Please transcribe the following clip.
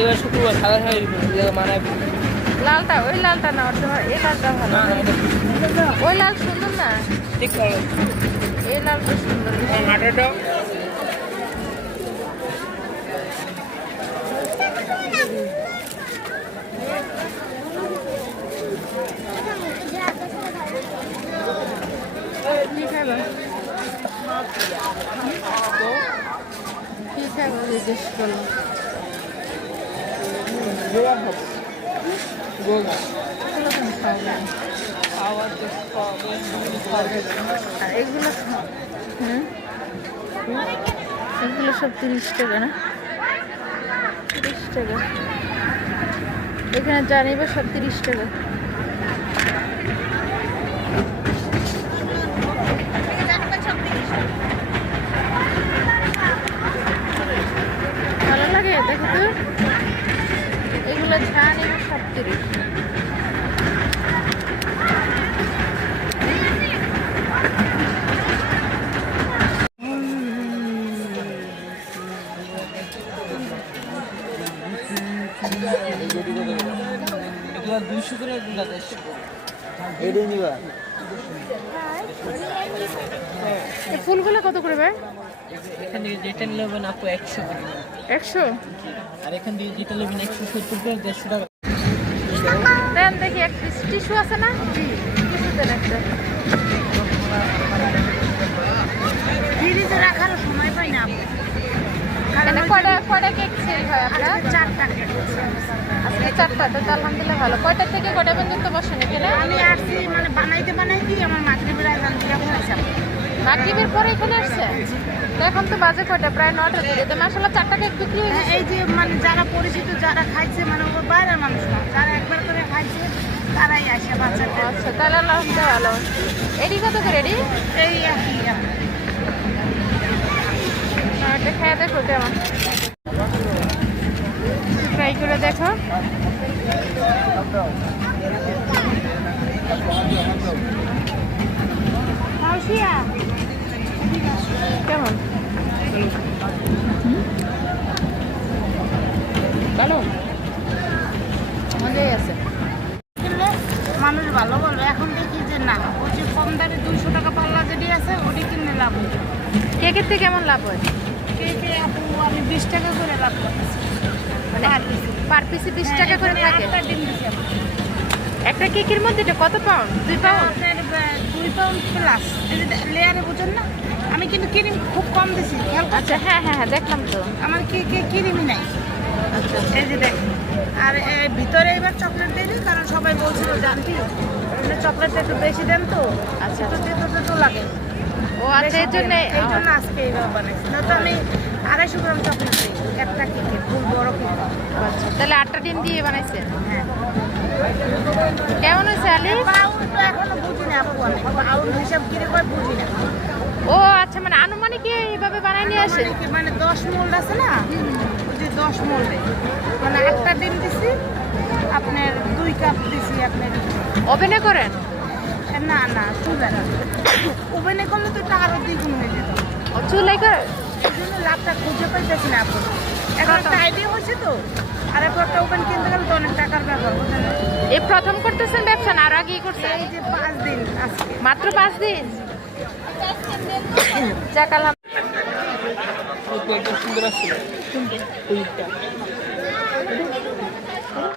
এবার শুক্রবার সাদা শাড়ি মানায় লালটা ওই লালটা না তোমার এই লালটা ভালো। ওই লাল সুন্দর না? ঠিক করে এই লালটা সুন্দর। হাঁটাটা কি খাবে? কি খাবে? জিজ্ঞেস করল খাওয়া তো খাবে এগুলো হুম? এগুলো সব তিরিশ টাকা না? তিরিশ টাকা। এখানে যা নেবে সব তিরিশ টাকা। ভালো লাগে, দেখো তো। নেবে সব দুইশো করে ফুলগুলো কত করে ভাই? এখান থেকে যেটা নেবেন আপু একশো একশো? আর এখান থেকে যেটা নেবেন একশো সত্তর করে দেড়শো টাকা। দেন দেখি এক পিস টিস্যু আছে না? টিস্যু দেন একটা। ফ্রিজে রাখারও সময় পাই না এখানে ওই কয়টা কয়টা কেক সেল হয় আপনার? আজকে চারটা কেক আছে। আজকে চারটা তো আলহামদুলিল্লাহ ভালো। কয়টা থেকে কটা পর্যন্ত বসেন এখানে? আমি আসছি মানে বানাইতে বানাইতে আমার মাতৃ হয়েছে মাগরিবের পরে এখানে আসছে? এখন তো বাজে কয়টা? প্রায় নটা দিকে তো মাসাল্লাহ চারটা কেক বিক্রি হয়ে গেছে। এই যে মানে যারা পরিচিত যারা খাইছে মানে ওর বাইরের মানুষ না যারা একবার করে খাইছে তারাই আসে বাচ্চাদের আচ্ছা তাহলে আলহামদুলিল্লাহ ভালো। এডি কত করে এডি? এই একই এটা খেয়ে দেখো কেমন। ট্রাই করে দেখো। মাউসিয়া। কেমন? ভালো? মজাই আছে। কিনলে মানুষ ভালো বলবে। এখন দেখি যে না ওই যে কম দামে দুশো টাকা পাল্লা যেটি আছে ওটি কিনে লাভ হইবে কেকের থেকে কেমন লাভ হয়? কে কে আপু আমি বিশ টাকা করে লাভ করতেছি। মানে পার পিসে। বিশ টাকা করে থাকে? একটা কেকের মধ্যে এটা কত পাউন্ড? দুই পাউন্ড? দুই পাউন্ড প্লাস লেয়ারে বুঝেন না। আমি কিন্তু ক্রিম খুব কম দিছি খেয়াল আচ্ছা হ্যাঁ হ্যাঁ হ্যাঁ দেখলাম তো। আমার কি কে ক্রিমই নাই। আচ্ছা। এই যে দেখ আর ভিতরে এবার চকলেট দিলি কারণ সবাই বলছিল জানতি চকলেটটা একটু বেশি দেন তো আচ্ছা। তেতো তেতো লাগে। ও আচ্ছা এর জন্য। এই জন্য আজকে এইভাবে বানাইছি। না তো আমি আড়াইশো গ্রাম চকলেট দিই একটা কেকে ফুল বড় কেক আচ্ছা তাহলে আটটা ডিম দিয়ে বানাইছেন হ্যাঁ। কেমন হয়েছে আলি? তো এখনও বুঝি না আপু আমি পাউন্ড হিসাব কিনে করে বুঝি না ও আচ্ছা মানে আনুমানিক বানাই নিয়ে আসে মানে দশ মোল্ড আছে না? ওই যে দশ মোল্ডে মানে একটা ডিম দিছি আপনার দুই কাপ দিছি আপনার। ওভেনে করেন? না না চুলে ওভেনে করলে তো এটা আরও দ্বিগুণ হয়ে যেত। চুলাই করে? এই জন্য লাভটা খুঁজে পাইতেছি না আপনি এখন একটা আইডিয়া হয়েছে তো। আর এখন একটা ওভেন কিনতে গেলে তো অনেক টাকার ব্যাপার এই প্রথম করতেছেন ব্যবসা না আর আগেই করছেন? এই যে পাঁচ দিন আজকে। মাত্র পাঁচ দিন? যাক আলহাম একদম সুন্দর আসছিল ওইটা